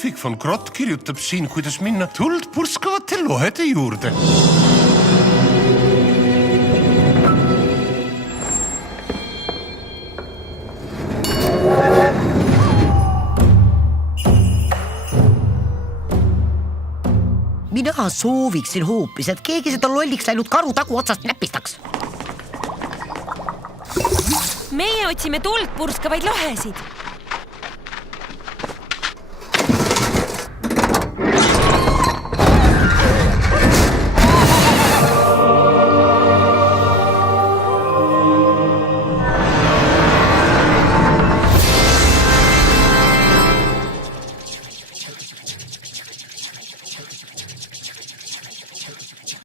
Ludwig von Grott kirjutab siin, kuidas minna tuld purskavate lohede juurde. Mina sooviksin hoopis, et keegi seda lolliks läinud karu tagu otsast näpistaks. Meie otsime tuld purskavaid lohesid.